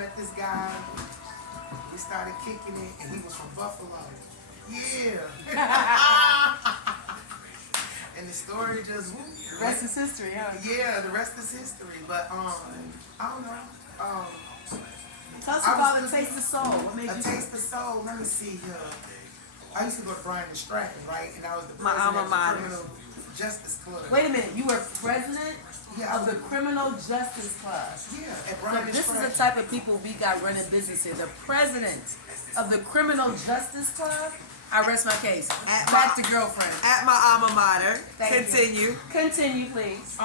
met this guy. We started kicking it, and he was from Buffalo. Yeah. And the story just whoop. The rest is history, huh? Yeah, the rest is history. But I don't know. Tell us about A Taste of Soul. What made A you Taste of Soul. Let me see here. I used to go to Bryan and Stratton, right? And I was the My president alma of the mater. Criminal Justice Club. Wait a minute, you were president Yeah, of the Criminal Justice Club. Yeah, at So Bryan and this is Stratton. the type of people we got running business here. The president of the Criminal Justice Club. I rest my case. Back to girlfriend. At my alma mater. Thank Continue. you. Continue, please.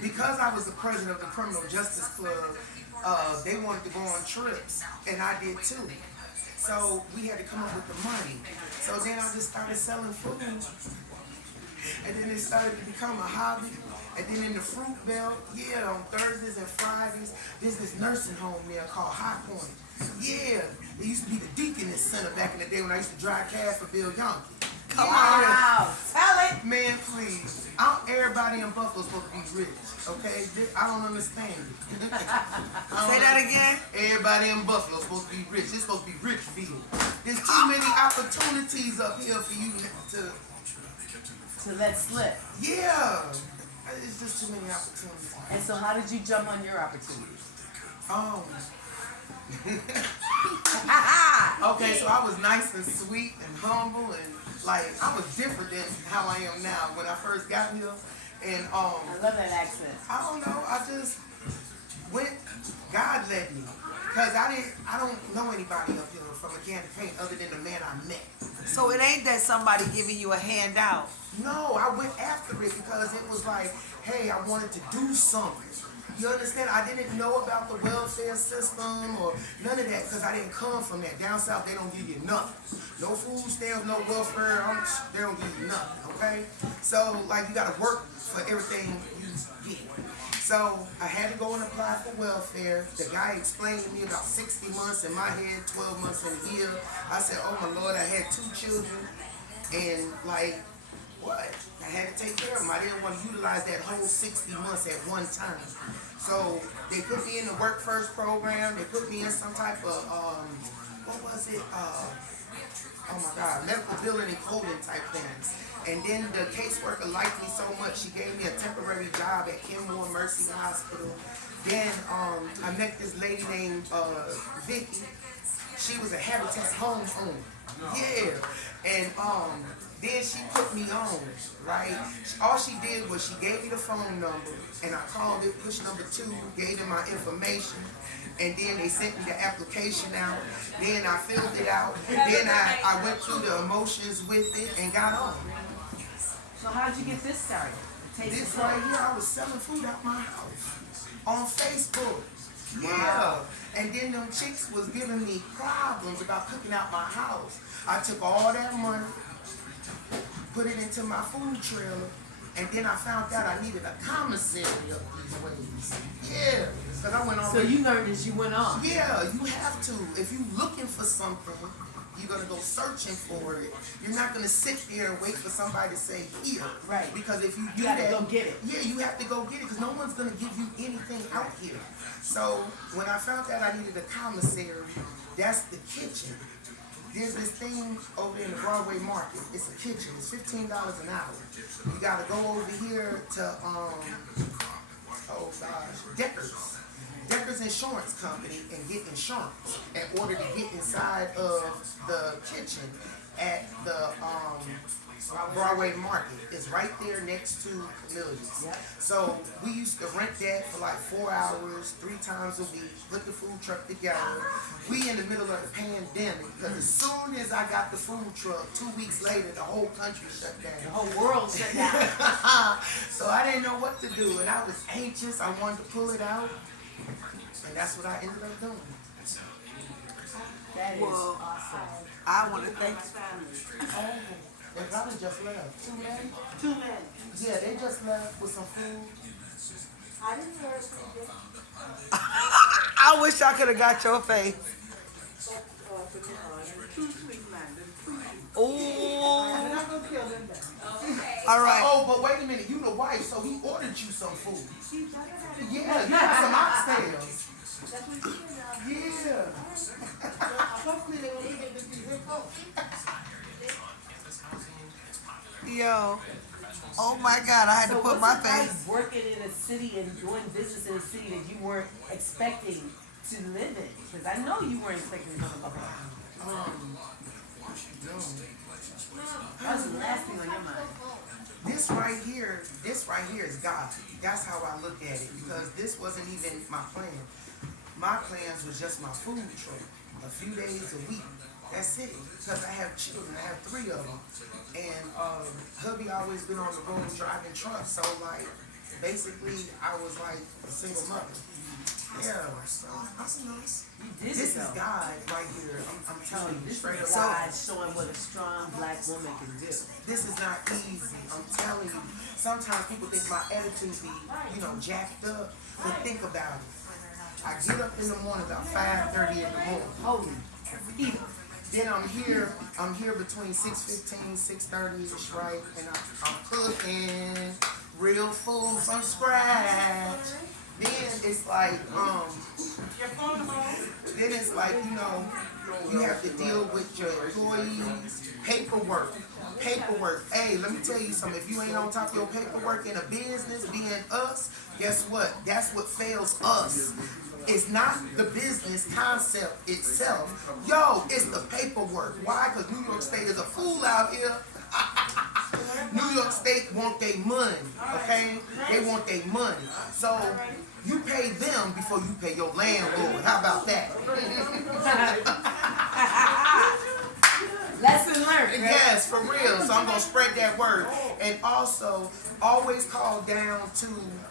Because I was the president of the Criminal Justice Club, they wanted to go on trips, and I did too. So we had to come up with the money. So then I just started selling food. And then it started to become a hobby. And then in the fruit belt, yeah, on Thursdays and Fridays, there's this nursing home there called High Point. Yeah, it used to be the Deaconess Center back in the day when I used to drive cabs for Bill Yonke. Come on, tell it. Man, please. Everybody in Buffalo's supposed to be rich, okay? I don't understand it. Say that again. Everybody in Buffalo's supposed to be rich. It's supposed to be Richville. There's too many opportunities up here for you to let slip. Yeah. It's just too many opportunities. And so how did you jump on your opportunities? Okay, so I was nice and sweet and humble and like I was different than how I am now when I first got here. And I love that accent. I don't know, I just went, God led me. Cause I don't know anybody up here from a can of paint other than the man I met. So it ain't that somebody giving you a handout. No, I went after it because it was like, hey, I wanted to do something. You understand? I didn't know about the welfare system or none of that because I didn't come from that. Down south, they don't give you nothing. No food stamps, no welfare, they don't give you nothing, okay? So, like, you got to work for everything you get. So, I had to go and apply for welfare. The guy explained to me about 60 months in my head, 12 months in a year. I said, oh my Lord, I had 2 children and, like, what? I had to take care of them. I didn't want to utilize that whole 60 months at one time. So they put me in the Work First program. They put me in some type of, what was it? Oh my God, medical billing and coding type thing. And then the caseworker liked me so much, she gave me a temporary job at Kenmore Mercy Hospital. Then I met this lady named Vicky. She was a Habitat Home owner. Yeah. And then she put me on, right? All she did was she gave me the phone number, and I called it, push number 2, gave them my information, and then they sent me the application out. Then I filled it out. Then I went through the emotions with it and got on. So how did you get this started? This right here, I was selling food out my house on Facebook. Yeah. And then them chicks was giving me problems about cooking out my house. I took all that money, put it into my food trailer, and then I found out I needed a commissary of these ways. Yeah, because I went on. So you learned as you went on. Yeah, you have to. If you're looking for something, you're going to go searching for it. You're not going to sit there and wait for somebody to say here. Right. Because if you do You that, have to go get it. Yeah, you have to go get it because no one's going to give you anything out here. So when I found out I needed a commissary, that's the kitchen. There's this thing over in the Broadway market. It's a kitchen. It's $15 an hour. You gotta go over here to Decker's Insurance Company and get insurance in order to get inside of the kitchen at the Broadway market. It's right there next to Camillion's. Yep. So we used to rent that for like 4 hours, 3 times a week, put the food truck together. We in the middle of the pandemic, because as soon as I got the food truck, 2 weeks later, the whole country shut down. The whole world shut down. So I didn't know what to do, and I was anxious. I wanted to pull it out, and that's what I ended up doing. That is awesome. I want to thank you. Oh, they probably just left. 2 men? 2 men. Yeah, they just left with some food. I didn't hear it. I wish I could have got your face. Ooh. I'm not going to kill them down. All right. Oh, but wait a minute. You the wife, so he ordered you some food. Yeah, you got some oxtails. Yeah. Yo. Oh my God, I had to put my face. Working in a city and doing business in a city that you weren't expecting to live in? Because I know you weren't expecting to live in. What's the last thing on your mind? This right here is God. That's how I look at it, because this wasn't even my plan. My plans was just my food truck, a few days a week. That's it. Because I have children. I have 3 of them. And hubby always been on the road driving trucks. So, like, basically, I was like a single mother. Yeah. So, this is God right here. I'm telling you, straight up. God showing what a strong black woman can do. This is not easy. I'm telling you. Sometimes people think my attitude be, jacked up. But think about it. I get up in the morning about 5:30 in the morning. Holy. Then I'm here between 6:15, 6:30-ish, right? And I'm cooking real food from scratch. Then it's like, you have to deal with your employees, paperwork. Hey, let me tell you something. If you ain't on top of your paperwork in a business, being us, guess what? That's what fails us. It's not the business concept itself. Yo, it's the paperwork. Why? Because New York State is a fool out here. New York State want their money, okay? They want their money. So you pay them before you pay your landlord. How about that? Lesson learned. Right? Yes, for real. So I'm going to spread that word. And also, always call down to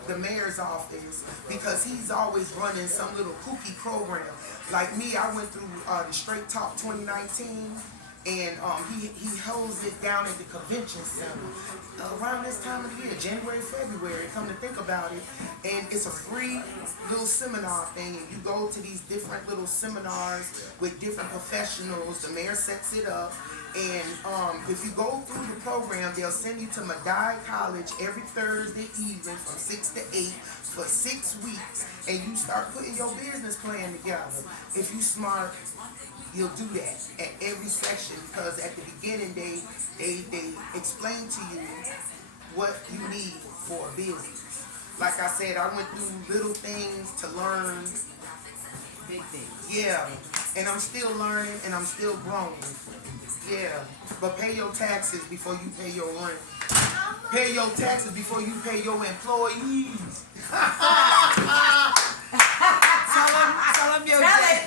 the mayor's office, because he's always running some little kooky program. Like me, I went through the Straight Talk 2019, and he holds it down at the convention center around this time of the year, January, February, come to think about it. And it's a free little seminar thing, and you go to these different little seminars with different professionals. The mayor sets it up, and if you go through the program, they'll send you to Madai College every Thursday evening from 6 to 8 for 6 weeks, and you start putting your business plan together. If you smart, you'll do that at every section, because at the beginning they explain to you what you need for a business. Like I said, I went through little things to learn Big things. Yeah, and I'm still learning and I'm still growing. Yeah, but pay your taxes before you pay your rent. Pay your taxes before you pay your employees. Tell them your day.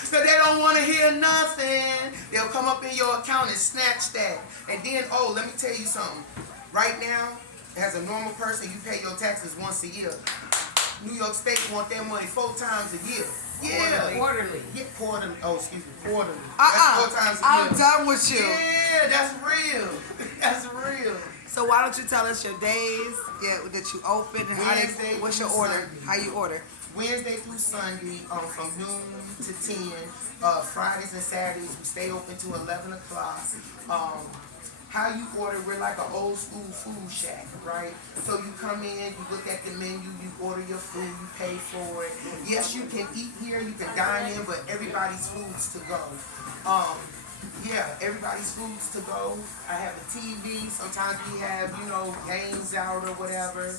Because they don't want to hear nothing. They'll come up in your account and snatch that. And then, let me tell you something. Right now, as a normal person, you pay your taxes once a year. New York State want their money 4 times a year. Yeah. Quarterly. Yeah, quarterly. Quarterly. That's 4 times a year. I'm done with you. Yeah, that's real. That's real. So why don't you tell us your days that you open, and what's your order? Sunday. How you order? Wednesday through Sunday, from noon to 10. Fridays and Saturdays, we stay open to 11 o'clock. How you order, we're like an old school food shack, right? So you come in, you look at the menu, you order your food, you pay for it. Yes, you can eat here, you can dine in, but everybody's food's to go. Everybody's food's to go. I have a TV. Sometimes we have, games out or whatever.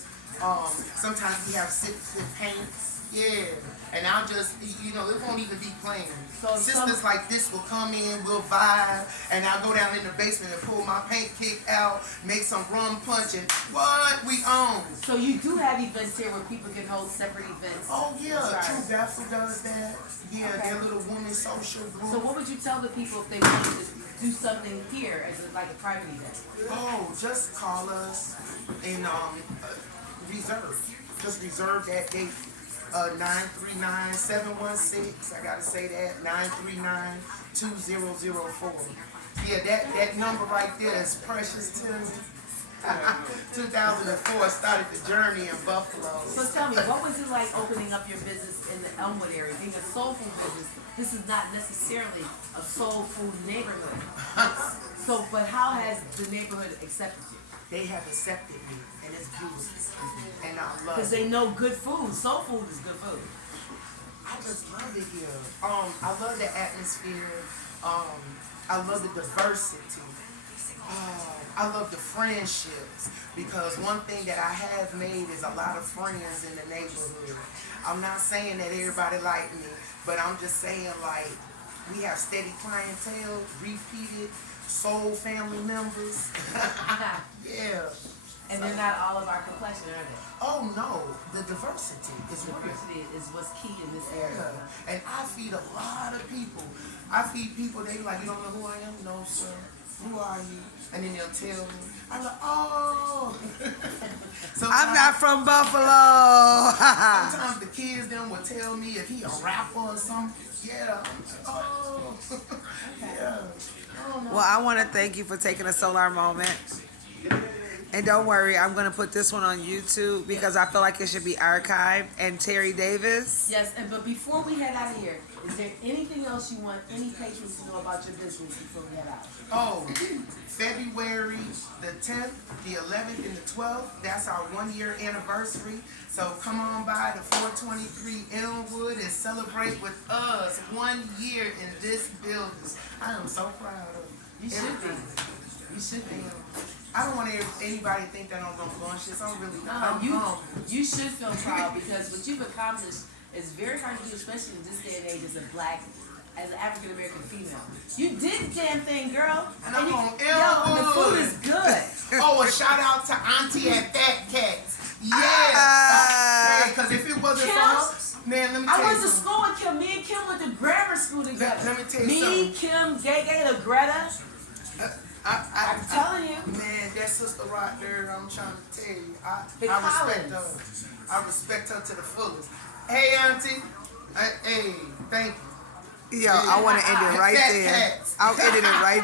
Sometimes we have sips and paints. Yeah, and I'll just, it won't even be playing. So Sisters like this will come in, we'll vibe, and I'll go down in the basement and pull my paint kit out, make some rum punch, and what we own. So you do have events here where people can hold separate events. Oh yeah, True Bethel does that. Yeah, Okay. their little women's social group. So what would you tell the people if they wanted to do something here as a private event? Oh, just call us and reserve. Just reserve that date. 939-716. I gotta say that 939-2004. Yeah, that number right there is precious to me. 2004 started the journey in Buffalo. So tell me, what was it like opening up your business in the Elmwood area? Being a soul food business, this is not necessarily a soul food neighborhood. But how has the neighborhood accepted you? They have accepted me, and it's beautiful. And I love Because it. they know good food. Soul food is good food. I just love it here. I love the atmosphere. I love the diversity. I love the friendships because one thing that I have made is a lot of friends in the neighborhood. I'm not saying that everybody like me, but I'm just saying like we have steady clientele, repeated soul family members. Yeah. And they're not all of our complexion, are they? Oh no, the diversity is real. Diversity is what's key in this area. Yeah. And I feed a lot of people. I feed people, they like, you don't know who I am? No, sir. Who are you? And then they'll tell me. I'm like, oh. I'm not from Buffalo. Sometimes the kids them will tell me if he a rapper or something. Yeah. Oh. Yeah. I don't know. Well, I want to thank you for taking a solar moment. And don't worry, I'm going to put this one on YouTube because I feel like it should be archived. And Terri Davis. Yes, but before we head out of here, is there anything else you want any patrons to know about your business before we head out? Oh, February the 10th, the 11th, and the 12th. That's our 1 year anniversary. So come on by the 423 Elmwood and celebrate with us 1 year in this building. I am so proud of You should be. You should be. I don't want anybody to think that I'm going shit. So I'm really not. You should feel proud because what you've accomplished is very hard to do, especially in this day and age as an African American female. You did the damn thing, girl. And I'm on and the Elmwood. food is good. Oh, a shout out to Auntie at Fat Cats. Yeah. Because if it wasn't for her, man, let me tell you I went to something. school with Kim. Me and Kim went to grammar school together. Let me tell you Me, something. Kim, Gay, Greta. I'm telling you. Man, that sister right there, I'm trying to tell you. I Collins. respect her. I respect her to the fullest. Hey, Auntie. Hey, thank you. Yo, I want to end it right Fat there. Cats. I'll end it right